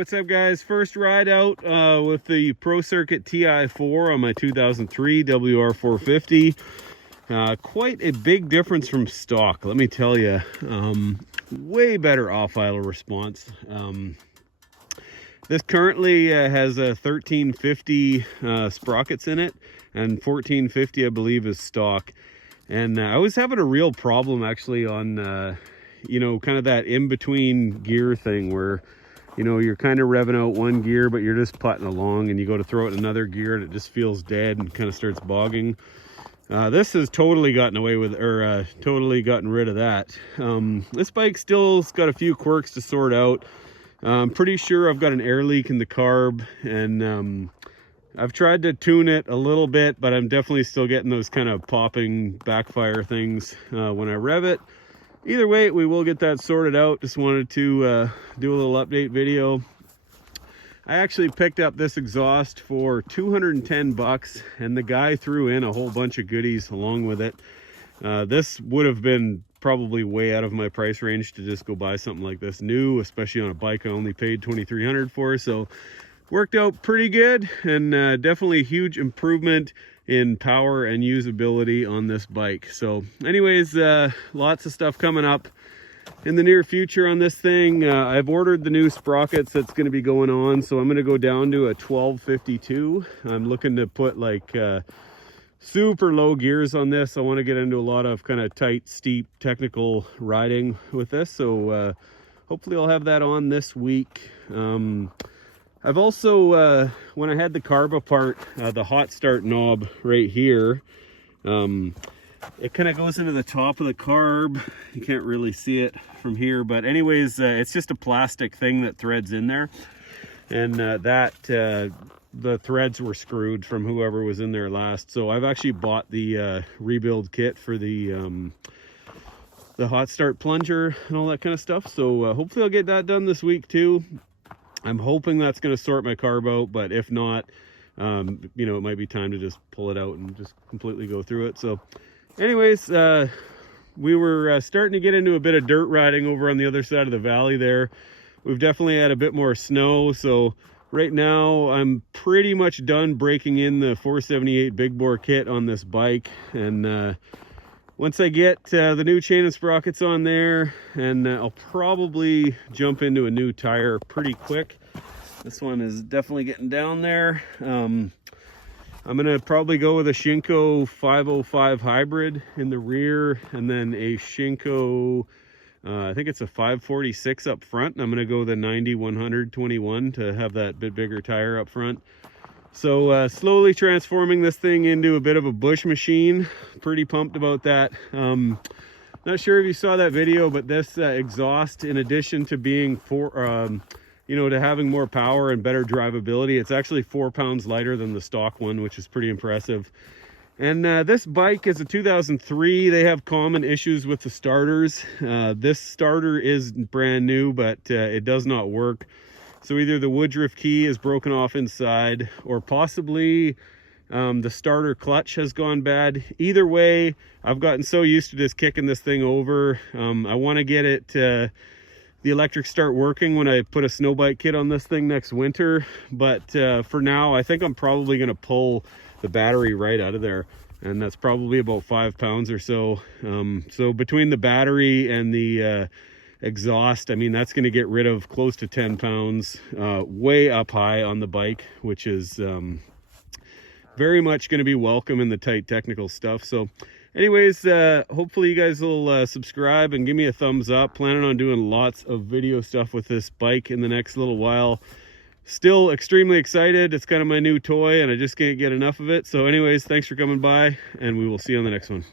what's up guys? First ride out with the Pro Circuit Ti-4 on my 2003 WR450. Quite a big difference from stock, let me tell you. Way better off-idle response. This currently has a 1350 sprockets in it, and 1450 I believe is stock. And I was having a real problem actually on you know, kind of that in-between gear thing where, you know, you're kind of revving out one gear but you're just putting along, and you go to throw it in another gear and it just feels dead and kind of starts bogging. This has totally gotten away with, or totally gotten rid of that. This bike still's got a few quirks to sort out. I'm pretty sure I've got an air leak in the carb, and I've tried to tune it a little bit, but I'm definitely still getting those kind of popping backfire things when I rev it. Either way, we will get that sorted out. Just wanted to do a little update video. I actually picked up this exhaust for 210 bucks, and the guy threw in a whole bunch of goodies along with it. This would have been probably way out of my price range to just go buy something like this new, especially on a bike I only paid $2,300 for. So worked out pretty good, and definitely a huge improvement in power and usability on this bike. So anyways, lots of stuff coming up in the near future on this thing. I've ordered the new sprockets that's going to be going on, so I'm going to go down to a 1252. I'm looking to put like super low gears on this. I want to get into a lot of kind of tight, steep, technical riding with this, so hopefully I'll have that on this week. I've also, when I had the carb apart, the hot start knob right here, it kind of goes into the top of the carb. You can't really see it from here, but anyways, it's just a plastic thing that threads in there, and the threads were screwed from whoever was in there last. So I've actually bought the rebuild kit for the hot start plunger and all that kind of stuff. So hopefully I'll get that done this week too. I'm hoping that's going to sort my carb out, but if not, you know, it might be time to just pull it out and just completely go through it. So anyways, we were starting to get into a bit of dirt riding over on the other side of the valley there. We've definitely had a bit more snow, so right now I'm pretty much done breaking in the 478 big bore kit on this bike, and once I get the new chain and sprockets on there, and I'll probably jump into a new tire pretty quick. This one is definitely getting down there. I'm gonna probably go with a Shinko 505 hybrid in the rear, and then a Shinko I think it's a 546 up front, and I'm gonna go the 90-100-21 to have that bit bigger tire up front. So slowly transforming this thing into a bit of a bush machine. Pretty pumped about that. Not sure if you saw that video, but this exhaust, in addition to being you know, to having more power and better drivability, it's actually 4 pounds lighter than the stock one, which is pretty impressive. And this bike is a 2003. They have common issues with the starters. This starter is brand new, but it does not work. So either the Woodruff key is broken off inside, or possibly the starter clutch has gone bad. Either way, I've gotten so used to just kicking this thing over. I want to get it the electric start working when I put a snow bike kit on this thing next winter, but for now I think I'm probably going to pull the battery right out of there, and that's probably about 5 pounds or so. So between the battery and the exhaust, I mean, that's going to get rid of close to 10 pounds way up high on the bike, which is very much going to be welcome in the tight technical stuff. So anyways, hopefully you guys will subscribe and give me a thumbs up. Planning on doing lots of video stuff with this bike in the next little while. Still extremely excited. It's kind of my new toy, and I just can't get enough of it. So anyways, thanks for coming by, and we will see you on the next one.